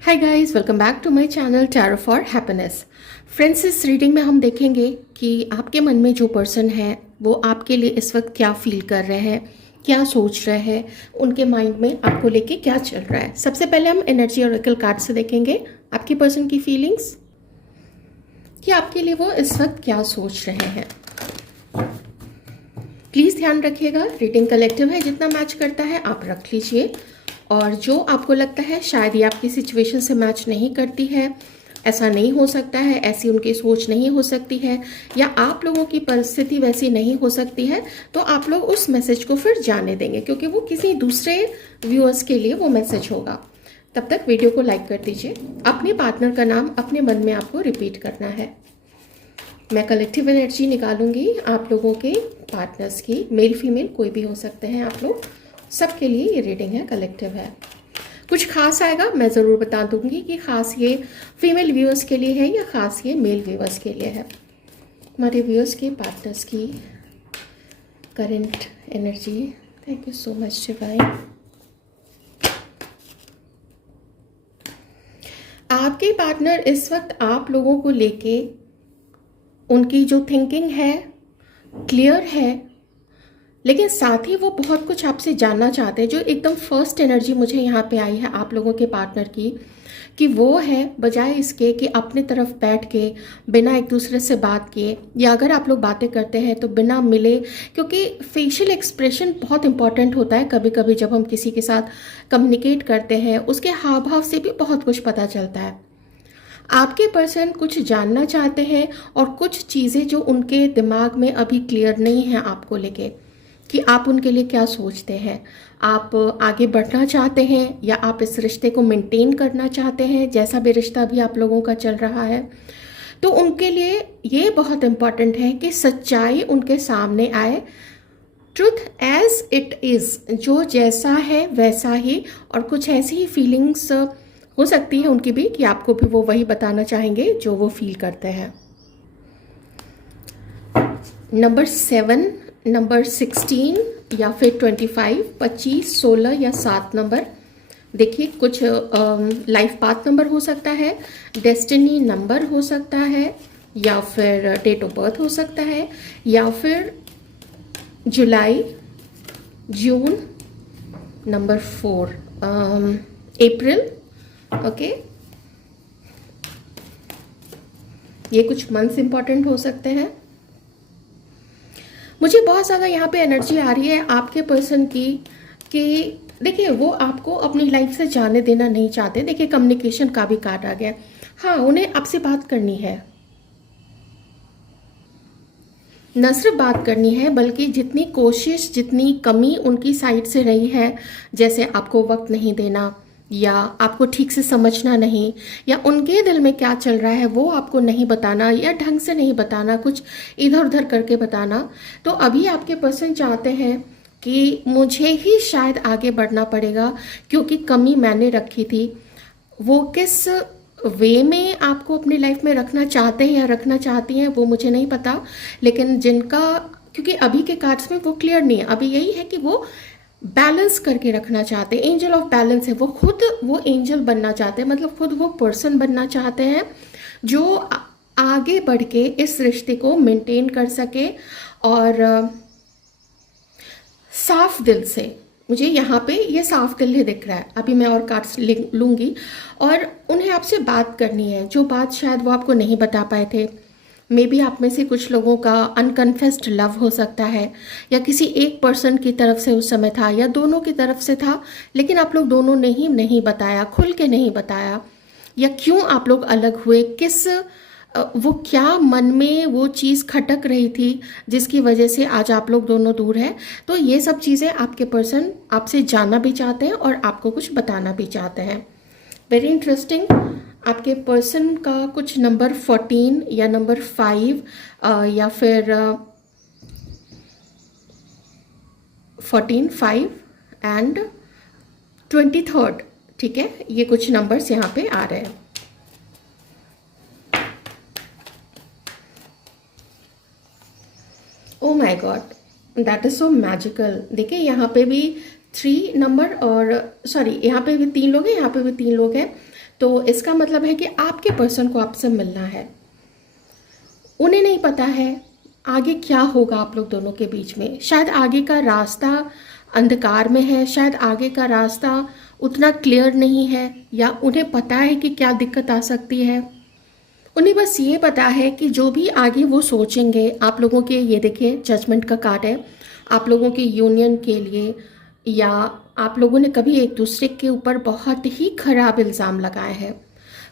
Hi guys, welcome back to my channel tarot for happiness. Friends, इस reading में हम देखेंगे कि आपके मन में जो पर्सन है वो आपके लिए इस वक्त क्या फील कर रहे हैं, क्या सोच रहे हैं, उनके माइंड में आपको लेके क्या चल रहा है। सबसे पहले हम एनर्जी ऑरेकल कार्ड से देखेंगे आपकी पर्सन की फीलिंग्स, कि आपके लिए वो इस वक्त क्या सोच रहे हैं। प्लीज़ ध्यान रखिएगा, रीडिंग कलेक्टिव है, जितना मैच करता है आप रख लीजिए। और जो आपको लगता है शायद ये आपकी सिचुएशन से मैच नहीं करती है, ऐसा नहीं हो सकता है, ऐसी उनकी सोच नहीं हो सकती है, या आप लोगों की परिस्थिति वैसी नहीं हो सकती है, तो आप लोग उस मैसेज को फिर जाने देंगे, क्योंकि वो किसी दूसरे व्यूअर्स के लिए वो मैसेज होगा। तब तक वीडियो को लाइक कर दीजिए। अपने पार्टनर का नाम अपने मन में आपको रिपीट करना है। मैं कलेक्टिव एनर्जी निकालूंगी आप लोगों के पार्टनर्स की, मेल फीमेल कोई भी हो सकते हैं आप लोग, सबके लिए ये रीडिंग है, कलेक्टिव है। कुछ खास आएगा मैं ज़रूर बता दूंगी कि खास ये फीमेल व्यूअर्स के लिए है या खास ये मेल व्यूअर्स के लिए है। हमारे व्यूअर्स के पार्टनर्स की current energy. Thank you so much divine. आपके पार्टनर इस वक्त आप लोगों को लेके उनकी जो थिंकिंग है क्लियर है, लेकिन साथ ही वो बहुत कुछ आपसे जानना चाहते हैं। जो एकदम फर्स्ट एनर्जी मुझे यहाँ पे आई है आप लोगों के पार्टनर की, कि वो है बजाय इसके कि अपनी तरफ बैठ के बिना एक दूसरे से बात किए, या अगर आप लोग बातें करते हैं तो बिना मिले, क्योंकि फेशियल एक्सप्रेशन बहुत इंपॉर्टेंट होता है। कभी कभी जब हम किसी के साथ कम्युनिकेट करते हैं उसके हाव भाव से भी बहुत कुछ पता चलता है। आपके पर्सन कुछ जानना चाहते हैं और कुछ चीज़ें जो उनके दिमाग में अभी क्लियर नहीं है आपको लेके, कि आप उनके लिए क्या सोचते हैं। आप आगे बढ़ना चाहते हैं या आप इस रिश्ते को मेंटेन करना चाहते हैं, जैसा भी रिश्ता भी आप लोगों का चल रहा है। तो उनके लिए ये बहुत इम्पॉर्टेंट है कि सच्चाई उनके सामने आए, ट्रुथ एज इट इज़, जो जैसा है वैसा ही। और कुछ ऐसी ही फीलिंग्स हो सकती है उनकी भी, कि आपको भी वो वही बताना चाहेंगे जो वो फील करते हैं। नंबर 7, नंबर 16 या फिर 25, 25, 16 या 7 नंबर। देखिए, कुछ लाइफ पाथ नंबर हो सकता है, डेस्टिनी नंबर हो सकता है, या फिर डेट ऑफ बर्थ हो सकता है, या फिर जुलाई, जून, नंबर 4, अप्रैल। ओके, ये कुछ मंथ्स इंपॉर्टेंट हो सकते हैं। मुझे बहुत ज़्यादा यहाँ पे एनर्जी आ रही है आपके पर्सन की, कि देखिए वो आपको अपनी लाइफ से जाने देना नहीं चाहते। देखिए, कम्युनिकेशन का भी कार्ड आ गया। हाँ, उन्हें आपसे बात करनी है, न सिर्फ बात करनी है बल्कि जितनी कोशिश, जितनी कमी उनकी साइड से रही है, जैसे आपको वक्त नहीं देना, या आपको ठीक से समझना नहीं, या उनके दिल में क्या चल रहा है वो आपको नहीं बताना, या ढंग से नहीं बताना, कुछ इधर उधर करके बताना। तो अभी आपके पर्सन चाहते हैं कि मुझे ही शायद आगे बढ़ना पड़ेगा, क्योंकि कमी मैंने रखी थी। वो किस वे में आपको अपनी लाइफ में रखना चाहते हैं या रखना चाहती हैं वो मुझे नहीं पता, लेकिन जिनका, क्योंकि अभी के कार्ड्स में वो क्लियर नहीं है, अभी यही है कि वो बैलेंस करके रखना चाहते हैं। एंजल ऑफ बैलेंस है, वो खुद वो एंजल बनना चाहते हैं, मतलब खुद वो पर्सन बनना चाहते हैं जो आगे बढ़ के इस रिश्ते को मेंटेन कर सके, और साफ दिल से। मुझे यहाँ पे ये साफ दिल ही दिख रहा है। अभी मैं और कार्ड्स लूँगी, और उन्हें आपसे बात करनी है, जो बात शायद वो आपको नहीं बता पाए थे। मे बी आप में से कुछ लोगों का अनकन्फेस्ड लव हो सकता है, या किसी एक पर्सन की तरफ से उस समय था, या दोनों की तरफ से था, लेकिन आप लोग दोनों ने ही नहीं बताया, खुल के नहीं बताया, या क्यों आप लोग अलग हुए, किस वो क्या मन में वो चीज़ खटक रही थी जिसकी वजह से आज आप लोग दोनों दूर हैं। तो ये सब चीज़ें आपके पर्सन आपसे जानना भी चाहते हैं और आपको कुछ बताना भी चाहते हैं। Very interesting. आपके पर्सन का कुछ नंबर 14 या नंबर 5 या फिर 14, 5 एंड 23rd, ठीक है, ये कुछ नंबर्स यहाँ पे आ रहे हैं। Oh my God, that is so magical. देखिए, यहाँ पे भी 3 नंबर, और सॉरी, यहाँ पे भी 3 लोग हैं, यहाँ पे भी 3 लोग हैं। तो इसका मतलब है कि आपके पर्सन को आपसे मिलना है। उन्हें नहीं पता है आगे क्या होगा आप लोग दोनों के बीच में। शायद आगे का रास्ता अंधकार में है, शायद आगे का रास्ता उतना क्लियर नहीं है, या उन्हें पता है कि क्या दिक्कत आ सकती है। उन्हें बस ये पता है कि जो भी आगे वो सोचेंगे आप लोगों के, ये देखिए जजमेंट का कार्ड है, आप लोगों के यूनियन के लिए, या आप लोगों ने कभी एक दूसरे के ऊपर बहुत ही खराब इल्ज़ाम लगाए हैं।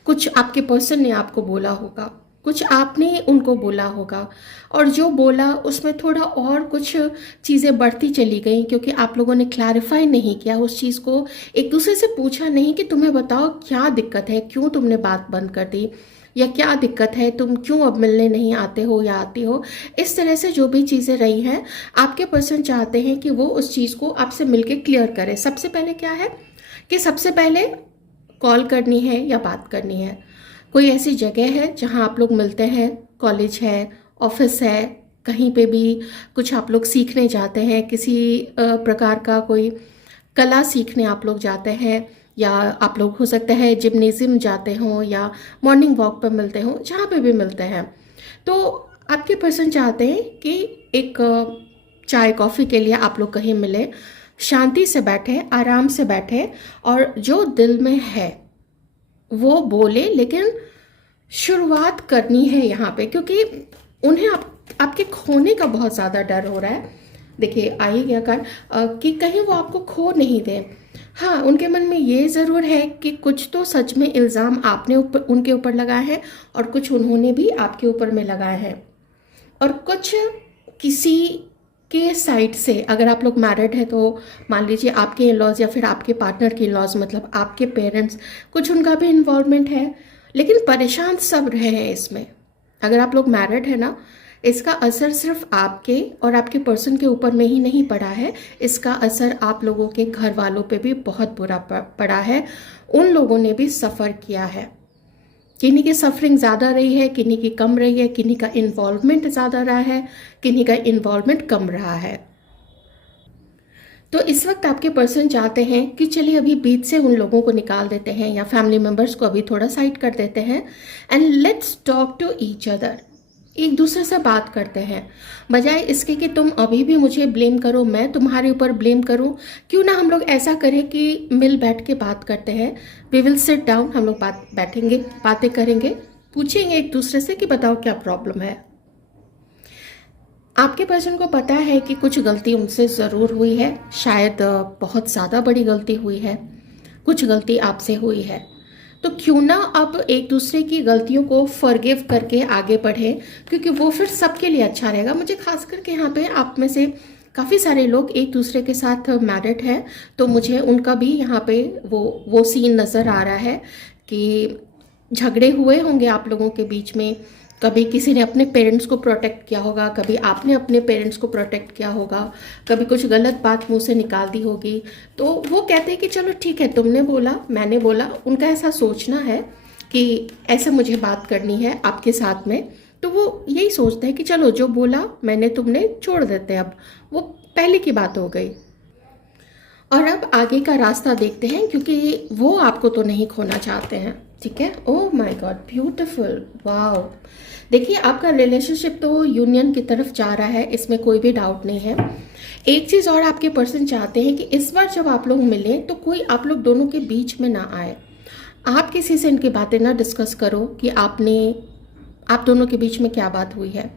कुछ आपके पर्सन ने आपको बोला होगा, कुछ आपने उनको बोला होगा, और जो बोला उसमें थोड़ा और कुछ चीज़ें बढ़ती चली गई क्योंकि आप लोगों ने क्लैरिफाई नहीं किया उस चीज़ को, एक दूसरे से पूछा नहीं कि तुम्हें बताओ क्या दिक्कत है, क्यों तुमने बात बंद कर दी, या क्या दिक्कत है, तुम क्यों अब मिलने नहीं आते हो या आती हो। इस तरह से जो भी चीज़ें रही हैं, आपके पर्सन चाहते हैं कि वो उस चीज़ को आपसे मिलके क्लियर करे। सबसे पहले क्या है कि सबसे पहले कॉल करनी है या बात करनी है। कोई ऐसी जगह है जहां आप लोग मिलते हैं, कॉलेज है, ऑफिस है, कहीं पे भी कुछ आप लोग सीखने जाते हैं, किसी प्रकार का कोई कला सीखने आप लोग जाते हैं, या आप लोग हो सकता है जिम्नेजियम जाते हों या मॉर्निंग वॉक पर मिलते हों, जहाँ पे भी मिलते हैं। तो आपके पर्सन चाहते हैं कि एक चाय कॉफ़ी के लिए आप लोग कहीं मिले, शांति से बैठे, आराम से बैठे, और जो दिल में है वो बोले, लेकिन शुरुआत करनी है यहाँ पे, क्योंकि उन्हें आपके खोने का बहुत ज़्यादा डर हो रहा है। देखिए आ ही गया कारण कि कहीं वो आपको खो नहीं दे। हाँ, उनके मन में ये ज़रूर है कि कुछ तो सच में इल्ज़ाम आपने उनके ऊपर लगाया है, और कुछ उन्होंने भी आपके ऊपर में लगाया है, और कुछ किसी के साइड से, अगर आप लोग मैरिड है तो मान लीजिए आपके इन लॉज या फिर आपके पार्टनर के इन लॉज, मतलब आपके पेरेंट्स, कुछ उनका भी इन्वॉल्वमेंट है। लेकिन परेशान सब रहे हैं इसमें। अगर आप लोग मैरिड है ना, इसका असर सिर्फ आपके और आपके पर्सन के ऊपर में ही नहीं पड़ा है, इसका असर आप लोगों के घर वालों पे भी बहुत बुरा पड़ा है। उन लोगों ने भी सफ़र किया है, किन्हीं की सफरिंग ज़्यादा रही है, किन्हीं की कम रही है, किन्हीं का इन्वॉल्वमेंट ज़्यादा रहा है, किन्हीं का इन्वॉल्वमेंट कम रहा है। तो इस वक्त आपके पर्सन चाहते हैं कि चलिए अभी बीच से उन लोगों को निकाल देते हैं, या फैमिली मेम्बर्स को अभी थोड़ा साइड कर देते हैं, and let's talk to each other. एक दूसरे से बात करते हैं, बजाय इसके कि तुम अभी भी मुझे ब्लेम करो, मैं तुम्हारे ऊपर ब्लेम करूं। क्यों ना हम लोग ऐसा करें कि मिल बैठ के बात करते हैं। वी विल सिट डाउन, हम लोग बैठेंगे, बातें करेंगे, पूछेंगे एक दूसरे से कि बताओ क्या प्रॉब्लम है। आपके पर्सन को पता है कि कुछ गलती उनसे ज़रूर हुई है, शायद बहुत ज़्यादा बड़ी गलती हुई है, कुछ गलती आपसे हुई है। तो क्यों ना अब एक दूसरे की गलतियों को फॉरगिव करके आगे बढ़े, क्योंकि वो फिर सबके लिए अच्छा रहेगा। मुझे खास करके यहाँ पे आप में से काफ़ी सारे लोग एक दूसरे के साथ मैरिड हैं, तो मुझे उनका भी यहाँ पे वो सीन नज़र आ रहा है कि झगड़े हुए होंगे आप लोगों के बीच में। कभी किसी ने अपने पेरेंट्स को प्रोटेक्ट किया होगा, कभी आपने अपने पेरेंट्स को प्रोटेक्ट किया होगा, कभी कुछ गलत बात मुंह से निकाल दी होगी। तो वो कहते हैं कि चलो ठीक है, तुमने बोला मैंने बोला। उनका ऐसा सोचना है कि ऐसे मुझे बात करनी है आपके साथ में, तो वो यही सोचते हैं कि चलो जो बोला मैंने तुमने छोड़ देते हैं, अब वो पहले की बात हो गई। और अब आगे का रास्ता देखते हैं, क्योंकि वो आपको तो नहीं खोना चाहते हैं। ठीक है, oh my God, beautiful, wow. देखिए आपका रिलेशनशिप तो यूनियन की तरफ जा रहा है, इसमें कोई भी डाउट नहीं है। एक चीज़ और आपके पर्सन चाहते हैं कि इस बार जब आप लोग मिलें तो कोई आप लोग दोनों के बीच में ना आए। आप किसी से इनकी बातें ना डिस्कस करो कि आप दोनों के बीच में क्या बात हुई है।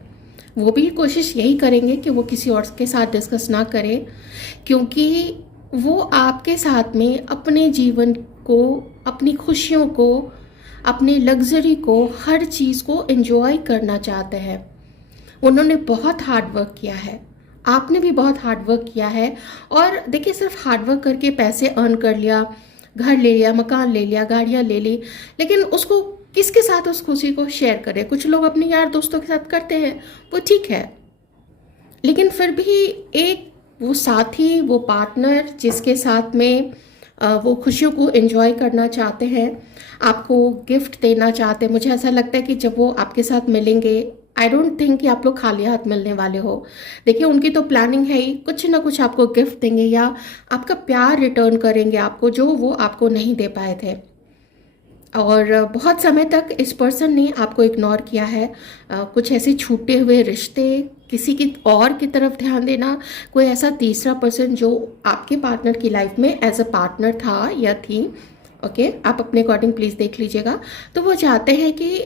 वो भी कोशिश यही करेंगे कि वो किसी और के साथ डिस्कस ना करें, क्योंकि वो आपके साथ में अपने जीवन को, अपनी खुशियों को, अपनी लग्जरी को, हर चीज़ को एंजॉय करना चाहते हैं। उन्होंने बहुत हार्ड वर्क किया है, आपने भी बहुत हार्ड वर्क किया है। और देखिए सिर्फ हार्ड वर्क करके पैसे अर्न कर लिया, घर ले लिया, मकान ले लिया, गाड़ियाँ ले ली, लेकिन उसको किसके साथ उस खुशी को शेयर करें। कुछ लोग अपने यार दोस्तों के साथ करते हैं, वो ठीक है, लेकिन फिर भी एक वो साथी, वो पार्टनर जिसके साथ में वो खुशियों को एंजॉय करना चाहते हैं, आपको गिफ्ट देना चाहते हैं। मुझे ऐसा लगता है कि जब वो आपके साथ मिलेंगे, आई डोंट थिंक कि आप लोग खाली हाथ मिलने वाले हो। देखिए उनकी तो प्लानिंग है ही, कुछ ना कुछ आपको गिफ्ट देंगे या आपका प्यार रिटर्न करेंगे आपको, जो वो आपको नहीं दे पाए थे। और बहुत समय तक इस पर्सन ने आपको इग्नोर किया है। कुछ ऐसे छूटे हुए रिश्ते, किसी की और की तरफ ध्यान देना, कोई ऐसा तीसरा पर्सन जो आपके पार्टनर की लाइफ में एज अ पार्टनर था या थी। ओके, आप अपने अकॉर्डिंग प्लीज़ देख लीजिएगा। तो वो चाहते हैं कि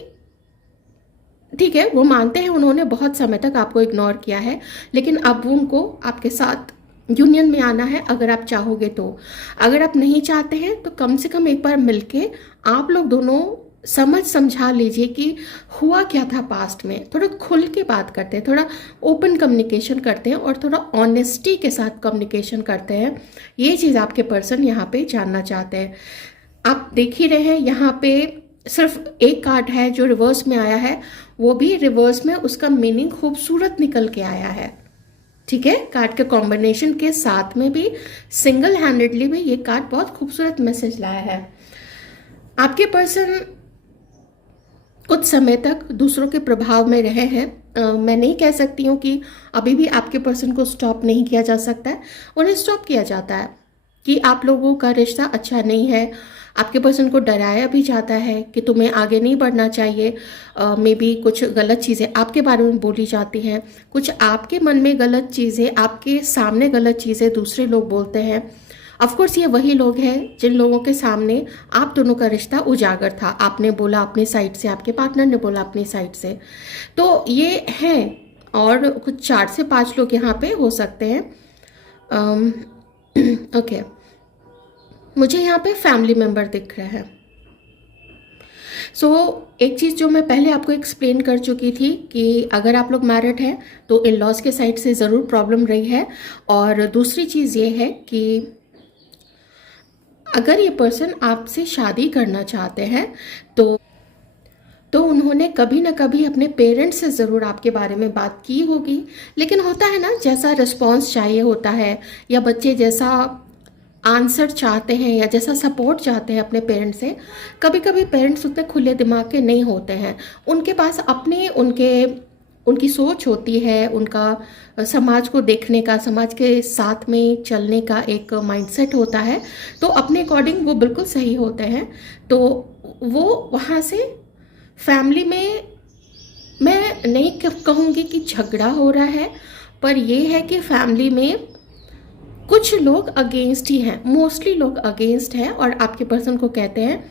ठीक है, वो मानते हैं उन्होंने बहुत समय तक आपको इग्नोर किया है, लेकिन अब वो उनको आपके साथ यूनियन में आना है अगर आप चाहोगे तो। अगर आप नहीं चाहते हैं तो कम से कम एक बार मिलके आप लोग दोनों समझ समझा लीजिए कि हुआ क्या था पास्ट में। थोड़ा खुल के बात करते हैं, थोड़ा ओपन कम्युनिकेशन करते हैं और थोड़ा ऑनेस्टी के साथ कम्युनिकेशन करते हैं। ये चीज़ आपके पर्सन यहाँ पे जानना चाहते हैं। आप देख ही रहे हैं यहाँ पे सिर्फ एक कार्ड है जो रिवर्स में आया है, वो भी रिवर्स में उसका मीनिंग खूबसूरत निकल के आया है। ठीक है, कार्ड के कॉम्बिनेशन के साथ में भी सिंगल हैंडेडली भी ये कार्ड बहुत खूबसूरत मैसेज लाया है। आपके पर्सन कुछ समय तक दूसरों के प्रभाव में रहे हैं। मैं नहीं कह सकती हूँ कि अभी भी आपके पर्सन को स्टॉप नहीं किया जा सकता है, उन्हें स्टॉप किया जाता है कि आप लोगों का रिश्ता अच्छा नहीं है। आपके पर्सन को डराया भी जाता है कि तुम्हें आगे नहीं बढ़ना चाहिए। मे बी कुछ गलत चीज़ें आपके बारे में बोली जाती हैं, कुछ आपके मन में गलत चीज़ें, आपके सामने गलत चीज़ें दूसरे लोग बोलते हैं। ऑफकोर्स ये वही लोग हैं जिन लोगों के सामने आप दोनों का रिश्ता उजागर था। आपने बोला अपनी साइड से, आपके पार्टनर ने बोला अपनी साइड से, तो ये हैं। और कुछ 4 से 5 लोग यहाँ पे हो सकते हैं। ओके, मुझे यहाँ पे फैमिली मेम्बर दिख रहे हैं। एक चीज़ जो मैं पहले आपको एक्सप्लेन कर चुकी थी कि अगर आप लोग मैरिड हैं तो इन लॉज के साइड से ज़रूर प्रॉब्लम रही है। और दूसरी चीज़ ये है कि अगर ये पर्सन आपसे शादी करना चाहते हैं तो उन्होंने कभी ना कभी अपने पेरेंट्स से ज़रूर आपके बारे में बात की होगी। लेकिन होता है ना, जैसा रिस्पॉन्स चाहिए होता है या बच्चे जैसा आंसर चाहते हैं या जैसा सपोर्ट चाहते हैं अपने पेरेंट्स से, कभी कभी पेरेंट्स उतने खुले दिमाग के नहीं होते हैं। उनके पास अपने उनकी सोच होती है, उनका समाज को देखने का, समाज के साथ में चलने का एक माइंडसेट होता है। तो अपने अकॉर्डिंग वो बिल्कुल सही होते हैं। तो वो वहाँ से फैमिली में, मैं नहीं कहूँगी कि झगड़ा हो रहा है, पर ये है कि फैमिली में कुछ लोग अगेंस्ट ही हैं, मोस्टली लोग अगेंस्ट हैं और आपके पर्सन को कहते हैं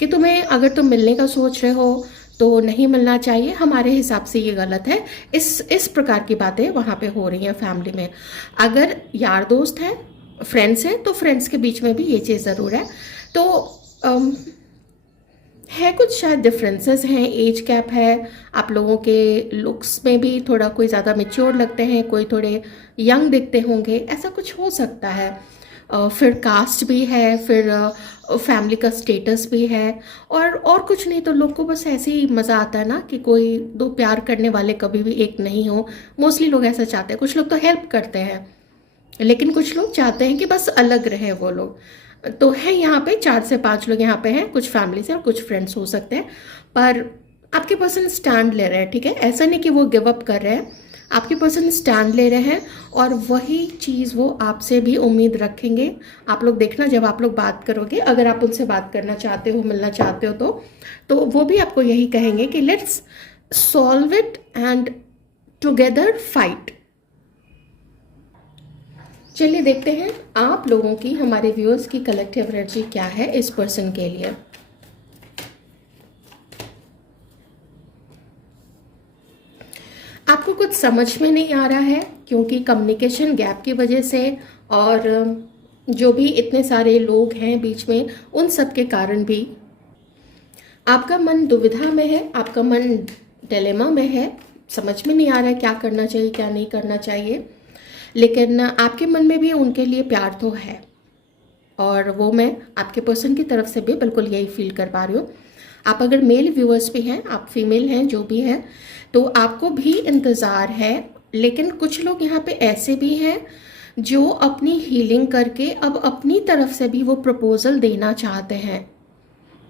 कि तुम्हें, अगर तुम मिलने का सोच रहे हो तो नहीं मिलना चाहिए, हमारे हिसाब से ये गलत है। इस प्रकार की बातें वहाँ पे हो रही हैं फैमिली में। अगर यार दोस्त हैं, फ्रेंड्स हैं, तो फ्रेंड्स के बीच में भी ये चीज़ ज़रूर है। तो है कुछ शायद डिफरेंसेस हैं, एज कैप है, आप लोगों के लुक्स में भी थोड़ा कोई ज़्यादा मैच्योर लगते हैं, कोई थोड़े यंग दिखते होंगे, ऐसा कुछ हो सकता है। फिर कास्ट भी है, फिर फैमिली का स्टेटस भी है, और कुछ नहीं तो लोग को बस ऐसे ही मज़ा आता है ना कि कोई दो प्यार करने वाले कभी भी एक नहीं हो। मोस्टली लोग ऐसा चाहते हैं। कुछ लोग तो हेल्प करते हैं, लेकिन कुछ लोग चाहते हैं कि बस अलग रहे वो लोग। तो है यहाँ पे 4 से 5 लोग यहाँ पे हैं, कुछ फैमिली से और कुछ फ्रेंड्स हो सकते हैं। पर आपके पर्सन स्टैंड ले रहे हैं, ठीक है, ऐसा नहीं कि वो गिव अप कर रहे हैं। आपके पर्सन स्टैंड ले रहे हैं और वही चीज़ वो आपसे भी उम्मीद रखेंगे। आप लोग देखना, जब आप लोग बात करोगे, अगर आप उनसे बात करना चाहते हो, मिलना चाहते हो, तो वो भी आपको यही कहेंगे कि let's solve it and together fight. चलिए देखते हैं आप लोगों की, हमारे व्यूअर्स की कलेक्टिव एनर्जी क्या है इस पर्सन के लिए। आपको कुछ समझ में नहीं आ रहा है क्योंकि कम्युनिकेशन गैप की वजह से और जो भी इतने सारे लोग हैं बीच में, उन सब के कारण भी आपका मन दुविधा में है, आपका मन डिलेमा में है। समझ में नहीं आ रहा है क्या करना चाहिए, क्या नहीं करना चाहिए। लेकिन आपके मन में भी उनके लिए प्यार तो है, और वो मैं आपके पर्सन की तरफ से भी बिल्कुल यही फील कर पा रही हूँ। आप अगर मेल व्यूअर्स भी हैं, आप फीमेल हैं, जो भी है, तो आपको भी इंतज़ार है। लेकिन कुछ लोग यहाँ पे ऐसे भी हैं जो अपनी हीलिंग करके अब अपनी तरफ से भी वो प्रपोजल देना चाहते हैं।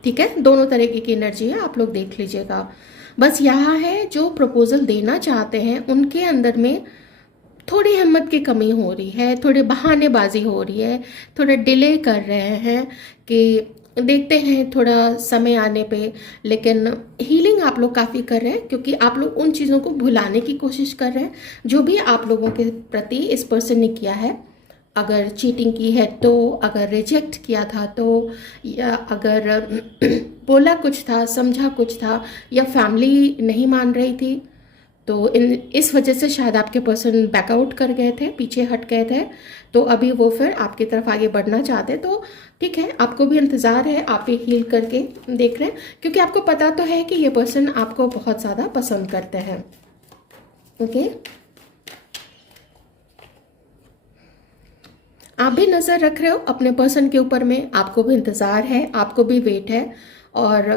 ठीक है, दोनों तरीके की एनर्जी है, आप लोग देख लीजिएगा। बस यहाँ है, जो प्रपोजल देना चाहते हैं उनके अंदर में थोड़ी हिम्मत की कमी हो रही है, थोड़ी बहानेबाजी हो रही है, थोड़ा डिले कर रहे हैं कि देखते हैं थोड़ा समय आने पे, लेकिन हीलिंग आप लोग काफ़ी कर रहे हैं क्योंकि आप लोग उन चीज़ों को भुलाने की कोशिश कर रहे हैं जो भी आप लोगों के प्रति इस पर्सन ने किया है। अगर चीटिंग की है तो, अगर रिजेक्ट किया था तो, या अगर बोला कुछ था, समझा कुछ था, या फैमिली नहीं मान रही थी, तो इस वजह से शायद आपके पर्सन बैकआउट कर गए थे, पीछे हट गए थे। तो अभी वो फिर आपकी तरफ आगे बढ़ना चाहते, तो ठीक है, आपको भी इंतज़ार है, आप भी हील करके देख रहे हैं क्योंकि आपको पता तो है कि ये पर्सन आपको बहुत ज़्यादा पसंद करते हैं। ओके, आप भी नज़र रख रहे हो अपने पर्सन के ऊपर में, आपको भी इंतज़ार है, आपको भी वेट है, और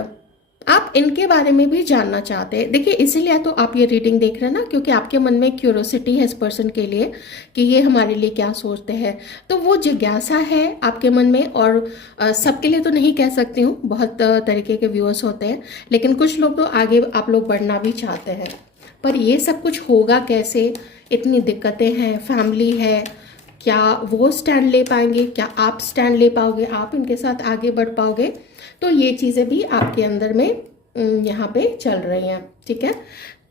आप इनके बारे में भी जानना चाहते हैं। देखिए, इसीलिए तो आप ये रीडिंग देख रहे हैं ना, क्योंकि आपके मन में क्यूरोसिटी है इस पर्सन के लिए कि ये हमारे लिए क्या सोचते हैं। तो वो जिज्ञासा है आपके मन में, और सबके लिए तो नहीं कह सकती हूँ, बहुत तरीके के व्यूअर्स होते हैं, लेकिन कुछ लोग तो आगे आप लोग बढ़ना भी चाहते हैं। पर ये सब कुछ होगा कैसे, इतनी दिक्कतें हैं, फैमिली है, क्या वो स्टैंड ले पाएंगे, क्या आप स्टैंड ले पाओगे, आप इनके साथ आगे बढ़ पाओगे, तो ये चीज़ें भी आपके अंदर में यहाँ पे चल रही हैं। ठीक है,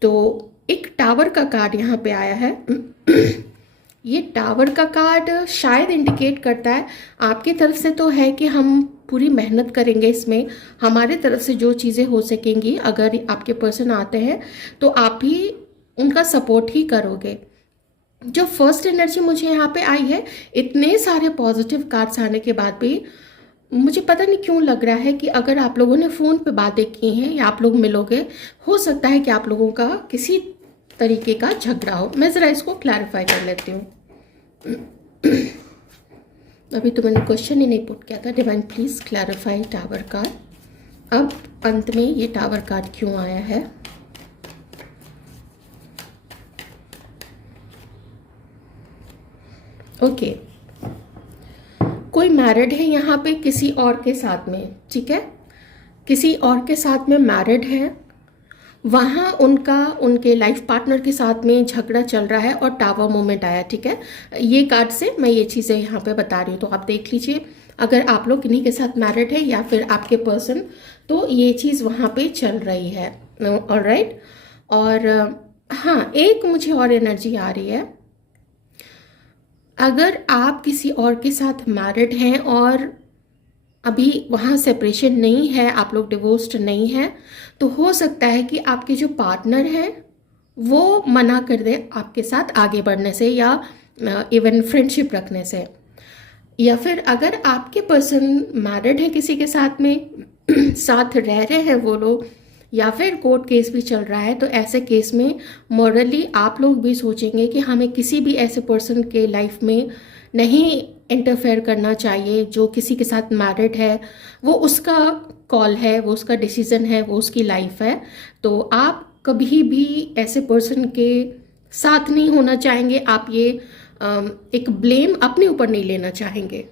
तो एक टावर का कार्ड यहाँ पे आया है। ये टावर का कार्ड शायद इंडिकेट करता है आपकी तरफ से तो है कि हम पूरी मेहनत करेंगे इसमें, हमारे तरफ से जो चीज़ें हो सकेंगी, अगर आपके पर्सन आते हैं तो आप भी उनका सपोर्ट ही करोगे। जो फर्स्ट एनर्जी मुझे यहाँ पे आई है, इतने सारे पॉजिटिव कार्ड्स आने के बाद भी मुझे पता नहीं क्यों लग रहा है कि अगर आप लोगों ने फ़ोन पे बातें की हैं या आप लोग मिलोगे, हो सकता है कि आप लोगों का किसी तरीके का झगड़ा हो। मैं ज़रा इसको क्लैरिफाई कर लेती हूँ। अभी तो मैंने क्वेश्चन ही नहीं पुट किया था। Divine please clarify tower card. अब अंत में ये टावर कार्ड क्यों आया है? ओके, कोई मैरिड है यहाँ पे किसी और के साथ में, ठीक है, किसी और के साथ में मैरिड है, वहाँ उनका उनके लाइफ पार्टनर के साथ में झगड़ा चल रहा है और टावर मोमेंट आया। ठीक है, ये कार्ड से मैं ये चीज़ें यहाँ पे बता रही हूँ, तो आप देख लीजिए अगर आप लोग इन्हीं के साथ मैरिड है या फिर आपके पर्सन, तो ये चीज़ वहाँ पे चल रही है। ऑलराइट, और हाँ, एक मुझे और एनर्जी आ रही है। अगर आप किसी और के साथ मैरिड हैं और अभी वहाँ सेपरेशन नहीं है, आप लोग डिवोर्स्ड नहीं हैं, तो हो सकता है कि आपके जो पार्टनर हैं वो मना कर दे आपके साथ आगे बढ़ने से, या इवन फ्रेंडशिप रखने से। या फिर अगर आपके पर्सन मैरिड हैं किसी के साथ में, साथ रह रहे हैं वो लोग, या फिर कोर्ट केस भी चल रहा है, तो ऐसे केस में मॉरली आप लोग भी सोचेंगे कि हमें किसी भी ऐसे पर्सन के लाइफ में नहीं इंटरफेयर करना चाहिए जो किसी के साथ मैरिड है। वो उसका कॉल है, वो उसका डिसीजन है, वो उसकी लाइफ है। तो आप कभी भी ऐसे पर्सन के साथ नहीं होना चाहेंगे, आप ये एक ब्लेम अपने ऊपर नहीं लेना चाहेंगे।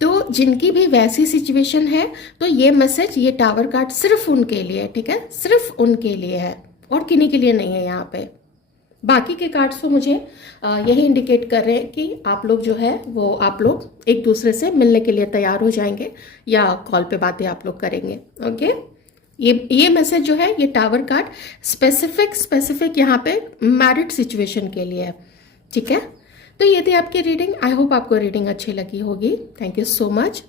तो जिनकी भी वैसी सिचुएशन है, तो ये मैसेज, ये टावर कार्ड सिर्फ उनके लिए, ठीक है, सिर्फ उनके लिए है और किन्हीं के लिए नहीं है यहाँ पे। बाकी के कार्ड्स तो मुझे यही इंडिकेट कर रहे हैं कि आप लोग जो है वो आप लोग एक दूसरे से मिलने के लिए तैयार हो जाएंगे या कॉल पे बातें आप लोग करेंगे। ओके, ये मैसेज जो है, ये टावर कार्ड स्पेसिफिक यहाँ पे मैरिड सिचुएशन के लिए है। ठीक है, तो ये थी आपकी रीडिंग। आई होप आपको रीडिंग अच्छी लगी होगी। Thank you so much.